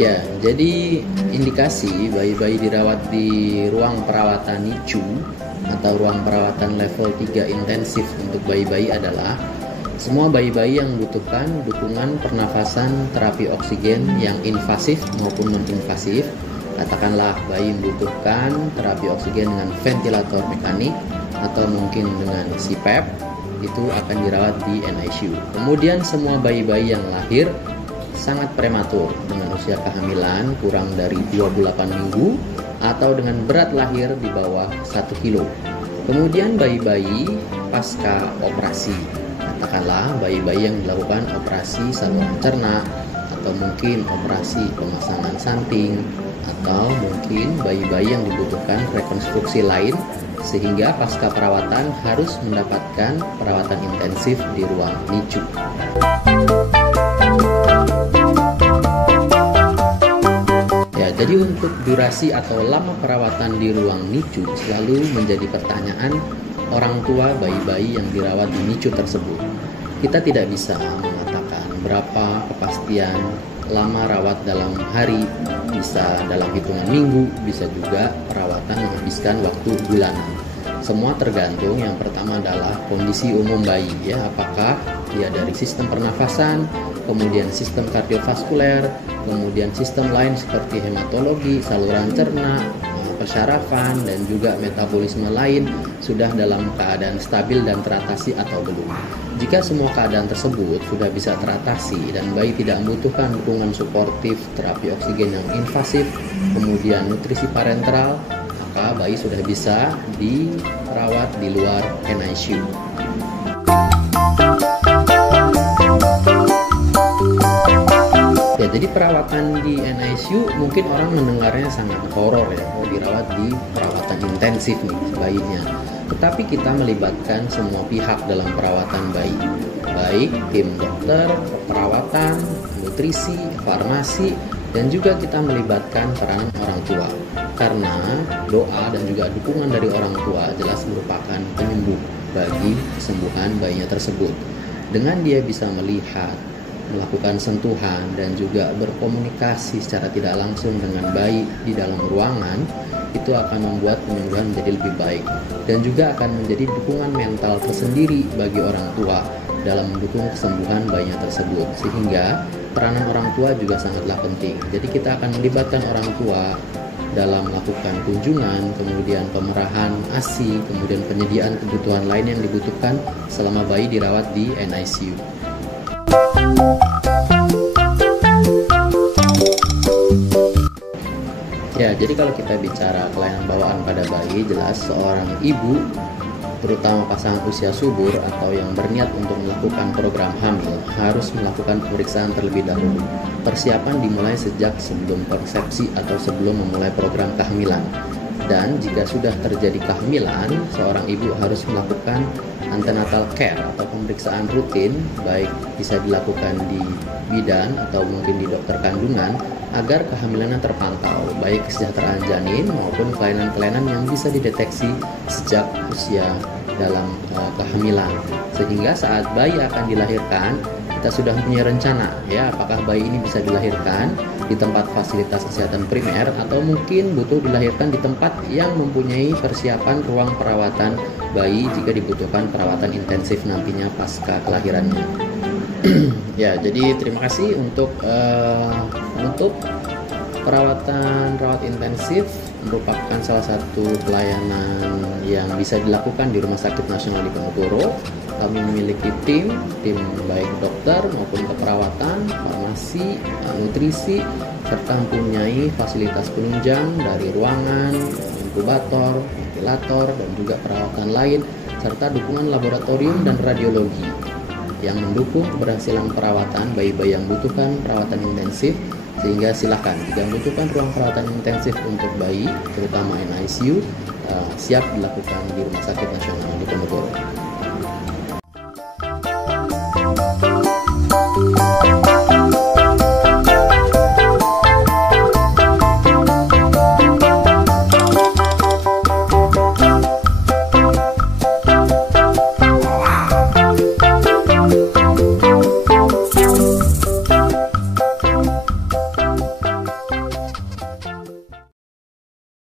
Ya, jadi indikasi bayi-bayi dirawat di ruang perawatan NICU atau ruang perawatan level 3 intensif untuk bayi-bayi adalah semua bayi-bayi yang membutuhkan dukungan pernafasan terapi oksigen yang invasif maupun non-invasif. Katakanlah bayi membutuhkan terapi oksigen dengan ventilator mekanik atau mungkin dengan CPAP, itu akan dirawat di NICU. Kemudian semua bayi-bayi yang lahir sangat prematur dengan usia kehamilan kurang dari 28 minggu atau dengan berat lahir di bawah 1 kilo. Kemudian bayi-bayi pasca operasi, katakanlah bayi-bayi yang dilakukan operasi saluran cerna atau mungkin operasi pemasangan samping atau mungkin bayi-bayi yang dibutuhkan rekonstruksi lain sehingga pasca perawatan harus mendapatkan perawatan intensif di ruang NICU. Jadi untuk durasi atau lama perawatan di ruang NICU selalu menjadi pertanyaan orang tua bayi-bayi yang dirawat di NICU tersebut. Kita tidak bisa mengatakan berapa kepastian lama rawat dalam hari, bisa dalam hitungan minggu, bisa juga perawatan menghabiskan waktu bulanan. Semua tergantung, yang pertama adalah kondisi umum bayi, ya, apakah dia dari sistem pernafasan, kemudian sistem kardiovaskuler, kemudian sistem lain seperti hematologi, saluran cerna, persyarafan, dan juga metabolisme lain sudah dalam keadaan stabil dan teratasi atau belum. Jika semua keadaan tersebut sudah bisa teratasi dan bayi tidak membutuhkan dukungan suportif, terapi oksigen yang invasif, kemudian nutrisi parenteral, maka bayi sudah bisa dirawat di luar NICU. Ya, jadi perawatan di NICU mungkin orang mendengarnya sangat horor ya, dirawat di perawatan intensif nih bayinya. Tetapi kita melibatkan semua pihak dalam perawatan bayi, baik tim dokter, perawatan, nutrisi, farmasi, dan juga kita melibatkan peranan orang tua. Karena doa dan juga dukungan dari orang tua jelas merupakan penyembuh bagi kesembuhan bayinya tersebut. Dengan dia bisa melihat, melakukan sentuhan, dan juga berkomunikasi secara tidak langsung dengan bayi di dalam ruangan, itu akan membuat penyembuhan menjadi lebih baik dan juga akan menjadi dukungan mental tersendiri bagi orang tua dalam mendukung kesembuhan bayinya tersebut. Sehingga peranan orang tua juga sangatlah penting. Jadi kita akan melibatkan orang tua dalam melakukan kunjungan, kemudian pemerahan ASI, kemudian penyediaan kebutuhan lain yang dibutuhkan selama bayi dirawat di NICU. Ya, jadi kalau kita bicara kelainan bawaan pada bayi, jelas seorang ibu, terutama pasangan usia subur atau yang berniat untuk melakukan program hamil, harus melakukan pemeriksaan terlebih dahulu. Persiapan dimulai sejak sebelum konsepsi atau sebelum memulai program kehamilan. Dan jika sudah terjadi kehamilan, seorang ibu harus melakukan antenatal care atau pemeriksaan rutin, baik bisa dilakukan di bidan atau mungkin di dokter kandungan, agar kehamilannya terpantau, baik kesejahteraan janin maupun kelainan-kelainan yang bisa dideteksi sejak usia dalam kehamilan. Sehingga saat bayi akan dilahirkan, kita sudah punya rencana, ya, apakah bayi ini bisa dilahirkan di tempat fasilitas kesehatan primer atau mungkin butuh dilahirkan di tempat yang mempunyai persiapan ruang perawatan bayi jika dibutuhkan perawatan intensif nantinya pasca kelahirannya. Ya, jadi terima kasih untuk perawatan rawat intensif merupakan salah satu pelayanan yang bisa dilakukan di Rumah Sakit Nasional Diponegoro. Kami memiliki tim baik dokter maupun keperawatan, farmasi, nutrisi, serta mempunyai fasilitas penunjang dari ruangan, inkubator, ventilator, dan juga perawatan lain, serta dukungan laboratorium dan radiologi yang mendukung keberhasilan perawatan bayi-bayi yang membutuhkan perawatan intensif. Sehingga silakan jika membutuhkan ruang perawatan intensif untuk bayi, terutama NICU, siap dilakukan di Rumah Sakit Nasional Diponegoro.